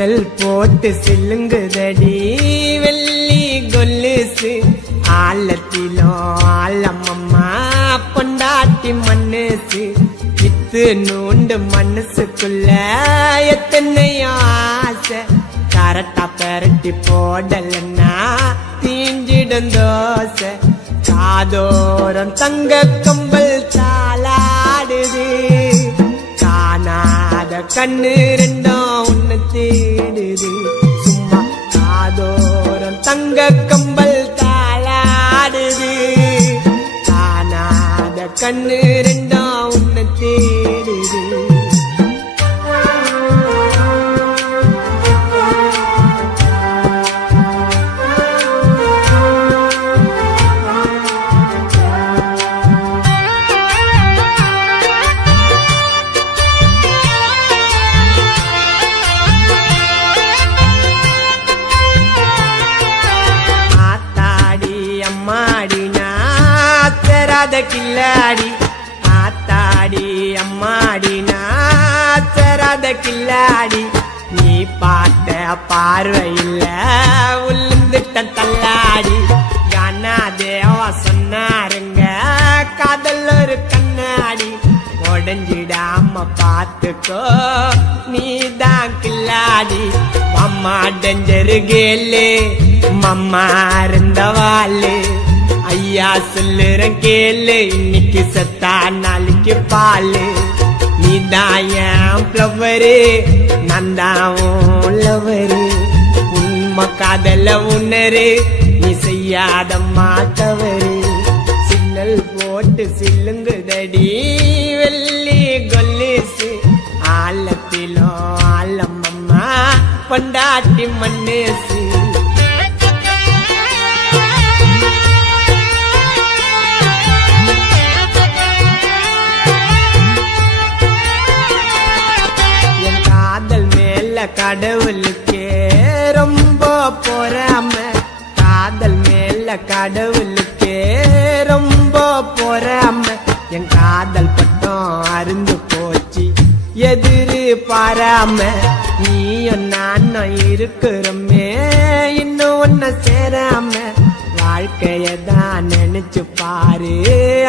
signal போட்டு சில்லுங்குதடி வெள்ளி கொல்லுசு ஆழத்திலும் ஆழமம்மா பொண்டாட்டி மண்ணுசு வித்து நூண்டு மனசுக்குள்ள எத்தனையோ ஆசை கரட்டா பெரட்டி போடலன்னா தீஞ்சிடும் தோசை காதோரம் தங்க கம்பல் தாளாடுது காணாத கண்ணு ரெண்டும் உன்னை தேடுது சும்மா காதோரம் தங்க கம்பல் தாளாடுது காணாத கண்ணு ரெண்டும் உன்னை தேடுது கில்லாடி ஆத்தாடி அம்மாடி நாச்சராத கில்லாடி நீ பார்த்த பார்வையில் உளுந்துட்ட தள்ளாடி கானா தேவா சொன்னாருங்க காதல் ஒரு கண்ணாடி உடஞ்சிடாம பார்த்துக்கோ நீதான் கில்லாடி அம்மா டெஞ்சரு கேளு மம்மா இருந்தவாளு ஐயா சொல்லுறேன் கேளு இன்னைக்கு சத்தா நாளைக்கு பாலு நீதான் என் ஃப்ளவரு நான் தான் லவரு உண்மை காதல உணரு நீ செய்யாத மாத்தவரு சிக்னல் போட்டு சில்லுங்குதடி வெள்ளி கொல்லுசு ஆழத்திலோ ஆழமம்மா பொண்டாட்டி மண்ணுசு கடவுளுக்கே ரொம்ப பொறாம காதல் மேல கடவுளுக்கே ரொம்ப பொறாம என் காதல் பட்டம் அருந்து போச்சு எதிரு பாராம நீயும் நானும் இருக்கிறோமே இன்னும் ஒன்ன சேராம வாழ்க்கையதான் நினைச்சு பாரு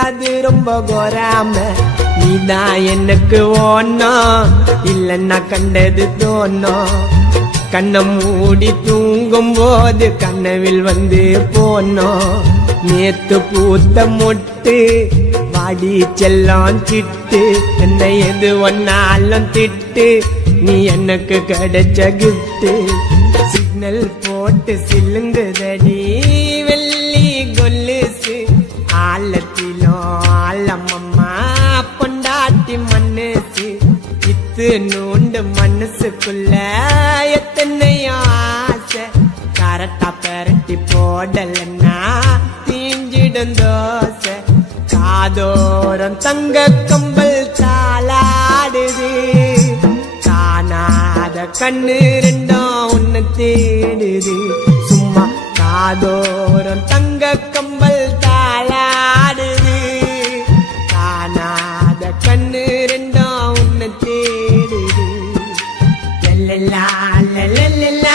அது ரொம்ப கோராம நீதான் எனக்கு ஓணும் இல்லன்னா கண்டது தோணும் கண்ணை மூடி தூங்கும் போது கனவில் வந்து போனோம் நேத்து பூத்த மொட்டு வாடி செல்லம் சிட்டு என்னை எது ஒன்னாலும் திட்டு நீ எனக்கு கிடைச்ச கிஃப்ட் சிக்னல் போட்டு சில்லுங்குதடி வெள்ளி கொல்லுசு ஆழத்திலோ ஆழமம்மா பொண்டாட்டி மண்ணுசு இத்து நூண்டு மனசுக்குள்ள எத்தனையோ ஆசை கரட்டா பெரட்டி போடலன்னா தீஞ்சிடும் தோசை காதோரம் தங்க கம்பல் தாளாடுது காணாத கண்ணு ரெண்டும் உன்னை தேடுது சும்மா காதோரம் தங்க கம்பல் தாளாடுது காணாத கண்ணு ரெண்டும் உன்னை தேடுது லல்லா லல்லா